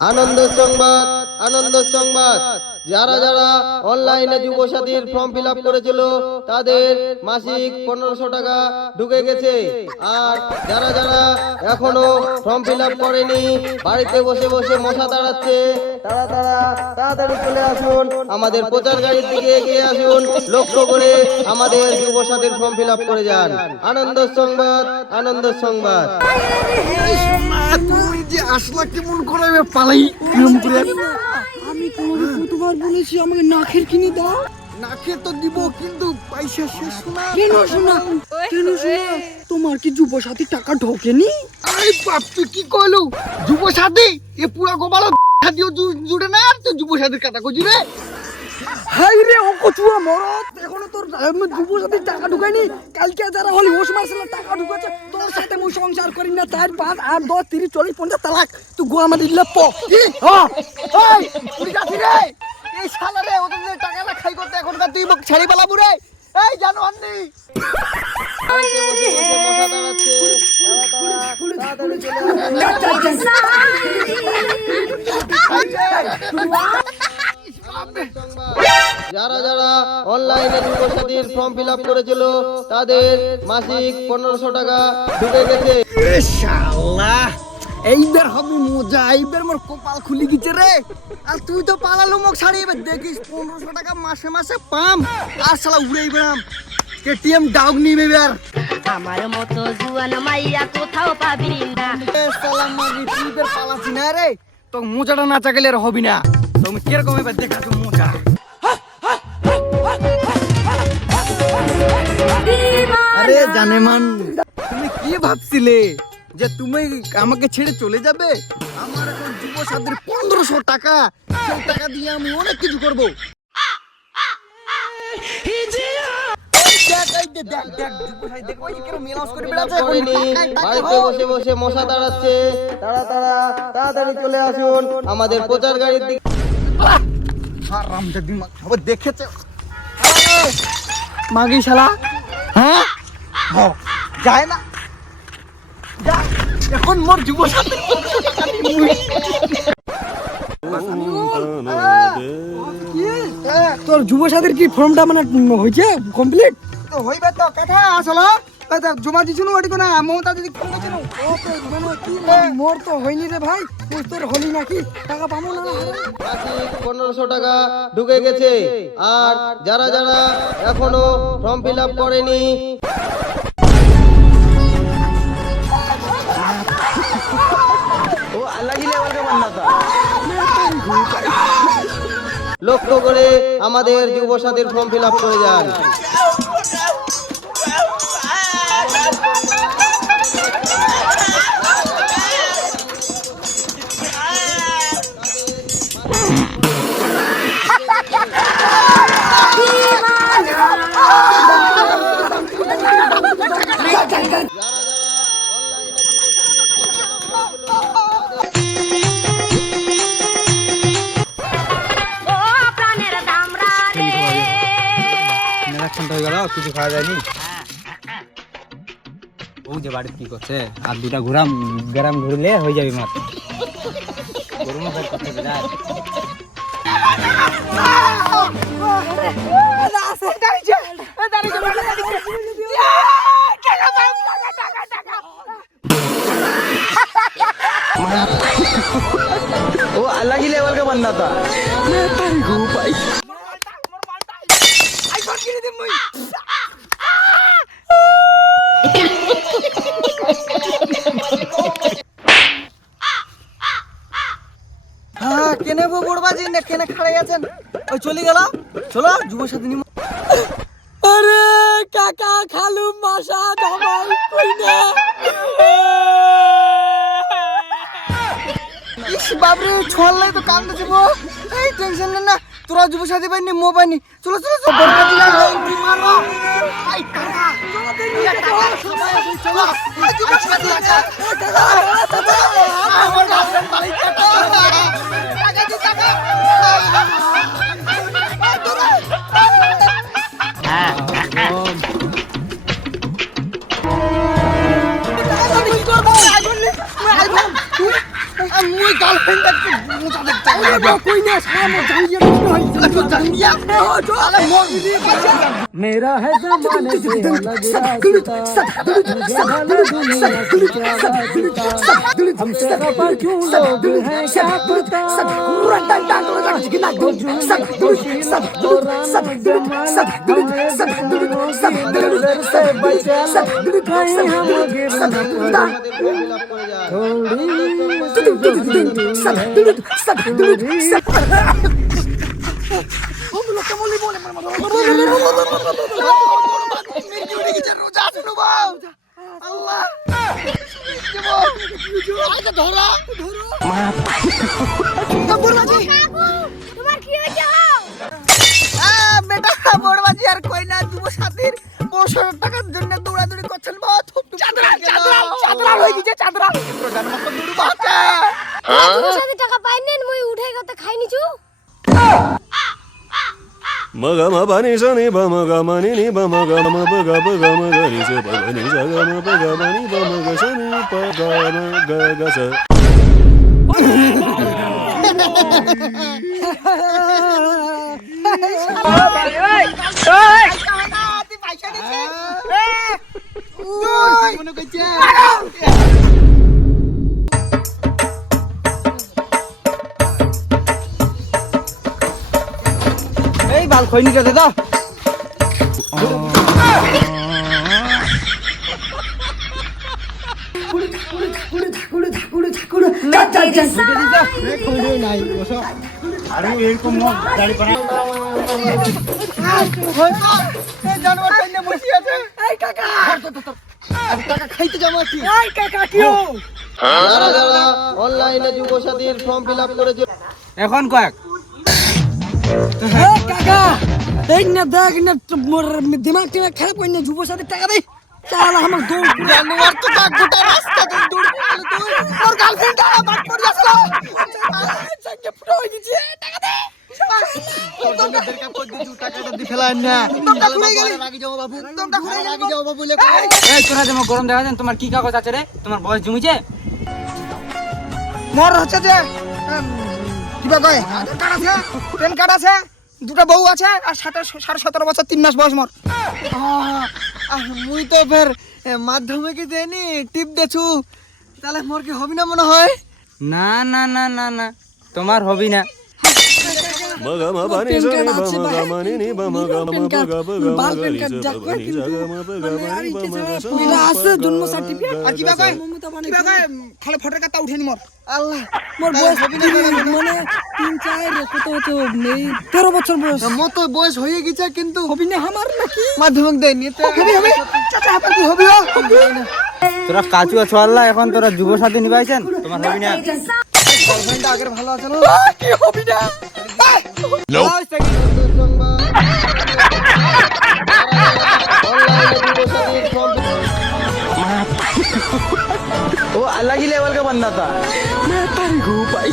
আনন্দ সংবাদ, আনন্দ সংবাদ। যারা যারা অনলাইনে যুবসাথীর ফর্ম ফিল আপ করেছিল তাদের মাসিক 1500 টাকা ঢুকে গেছে। আর যারা যারা এখনো ফর্ম ফিল আপ করেনি, বাড়িতে বসে বসে মশা তাড়াচ্ছে, তারা তাড়াতাড়ি চলে আসুন, আমাদের প্রচার গাড়ির দিকে এগিয়ে আসুন, লক্ষ্য করে আমাদের যুবসাথীর ফর্ম ফিল আপ করে যান। আনন্দ সংবাদ, আনন্দ সংবাদ। তুই যে আসলা কেমন করে পালাই কিরম করে? আমি তোমাকে কতবার বলেছি আমাকে নাকের কিনে দাও। নাকে তো দিব কিন্তু পয়সা শেষ না। কেন শোনা তোমার কি যুব সাথী টাকা ঢোকেনি? আরে বাপ, তুই কি কইলু? যুব সাথী এ পুরা গোবালো সাথীও জুড়ে না, আর তুই যুব সাথীর কথা কইছি রে? হাই রে ও কচুয়া মরদ, এখনো তোর যুব সাথী টাকা ঢুকায়নি। কালকে যারা হলি হোস মারছিল টাকা ঢুকাচ্ছে, তোর সাথে মুই সংসার করি না। 4, 5, 8, 10, 30, 40, 50 তালাক তুই গোয়া মারি দিলে প কি হ্যাঁ এই তুই যাচ্ছি রে? এই শালা রে ওদের যে টাকা না খাই করতে এখনকার তুই মুখ ছাড়ি পালাবো রে। এই জানো আন্নি বাড়িতে বসে বসে মশা তাড়াচ্ছে, তাড়াতাড়ি চলে আসুন। যারা যারা অনলাইনে যুবসাথীর ফর্ম ফিল আপ করেছিল তাদের মাসিক 1500 টাকা ঢুকে গেছে। এ শালা এইবার হবে মজা, এইবার মোর কপাল খুলি গেছে রে। আর তুই তো পালালো মুখ ছাড়ি, এবার দেখিস 1500 টাকা মাসে মাসে পাম। আর শালা উড়েই বেড়াম, কেটিএম ডাউগ নিবে এবার। আমার মতো জুয়ান মাইয়া কোথাও পাবি না। এ শালা মাগি তুই এবার পালাছি না রে, তো মজাটা না চাইলে আর হবি না। তুমি কিরকম এবার দেখাচ্ছ মজা। আরে জানেমান, তুমি কি ভাবছিলে যে তুমি আমাকে ছেড়ে চলে যাবে? আমার এখন যুব সাথীর 1500 টাকা, সেই টাকা দিয়ে আমি অনেক কিছু করবো। করিনি, বাড়িতে বসে বসে মশা তাড়াচ্ছে, তাড়াতাড়ি চলে আসুন, আমাদের প্রচার গাড়ির দিকে। দেখেছে মাগি শালা, হ্যাঁ যায় না, এখন মোর যুব সাথী তোর যুব সাথীর কি ফর্মটা মানে হয়েছে কমপ্লিট? তো হইবে তো কথা আসলে জমা দিছুন ওটি কোনা মমতা দিদি ফোন করছিল। ও তো মানে কি মোর তো হয়নি রে ভাই, তুই তোর হলি নাকি? টাকা পাবো না? মাসিক 1500 টাকা ঢুকে গেছে। আর যারা যারা এখনো ফর্ম ফিল আপ করেনি, লক্ষ্য করে আমাদের যুবসাথীর ফর্ম ফিল আপ করে যান। ও প্রাণের দামরা রে, হয়ে গেল, কিছু খাওয়া যায়নি। ও যে বাড়িতে কি করছে, আর দুটা গ্রাম ঘুরলে হয়ে যাবে মাত্র। গরমও বের করতে হবে না। ও अलग ही लेवल का बंदा था। मैं तेरी घू पाई आईफोन किने दे मुई। হ্যাঁ কেনে গো বড়বাজি না কেনে খাড়ে আছেন? ওই চলে গেল, চলো যুব সাথী নিম। আরে কাকা খালু মাসা জামাই কই না? ইস বাবরে ছড়লাই তো কান্দে যাব। এই টেনশন না, তোরা যুব সাথী পাইনি মো পাইনি। চলো চলো চলো বড়বাজি না এন্ট্রি মারো। আই কাকা চলো দেরি চলো সবাই চলো। যুব সাথী আছে আমার গার্লফ্রেন্ড বাড়ি কাকা টাকা দি টাকা। মুই গার্লফ্রেন্ড कोई नहीं साला मोर जाइए मेरा है जमाने से अलग हमसे रफा क्यों लोग हैं क्या पता তোমার কি হয়েছে বেটা বড়বাজি আর কই না যুব সাথীর 500 টাকার জন্য দৌড়াদৌড়ি করছেন বা চাদরা হয়ে গেছে চাদরা তোমার সাথে টাকা পাইনি মুই উঠাই কথা খাই নিছু Maga ma ba ni sa ni ba ma ga ma ni ni ba ma ga ma ba ga ma ga ni sa ba ga ni sa ga ma ba ga ma ni ba ma ga sa ni pa ga ma ga sa. এই বাল খৈনিটা দে দাও যারা যারা অনলাইনে যুবসাথীর form fill up করেছিল এখন কয়েক काका देख ना मोर दिमाग टिमाग खराब करने जुबो साथे टाका दे साला हमर दौड़ জানুয়ার তো কাক গোটা রাস্তা তুই দৌড় তুই ওর গার্লফ্রেন্ড বাট পড়ে যাচ্ছিল সাইকে ফুটো হয়ে গেছে টাকা দে এই তোরা যেমন গরম দেখা যায় তোমার কি কাগজ আছে রে তোমার বয়স জমিছে মোর হচ্ছে যে কিবা কয় আধার কার্ড আছে প্যান কার্ড আছে দুটো বউ আছে আর 17.5 বছর 3 মাস বয়স মোর মুই তো ফের মাধ্যমিকে দেনি টিপ দেছু তাহলে মোর কি হবি না মনে হয় না না না না না তোমার হবি না Maga ma ba ni sa ni ba ma ga ma ni ni ba ma ga ma ba ga ma ga ni sa ba ga ni sa ga ma ba ga ma ni ba ma ga sa मेरा আছে জন্ম certificate আর কিবা কয় কিবা কয় খালি ফটোর কাটা উঠেনি মোর আল্লাহ মোর বয়স মানে 3-4 কত হতো নেই 13 বছর বয়স মতো বয়স হয়ে গেছে কিন্তু হবি না আমার নাকি মাধ্যমিক দেয়নি তো হবি চাচা আপনি কি হবি তোরা কাচু আছো আল্লাহ এখন তোরা যুব সাথী নিবাইছেন তোমার হবি না গার্লফ্রেন্ড আগের ভালো আছে না কি হবি না वो अलग ही लेवल का बंदा था मैं तारी घू पाई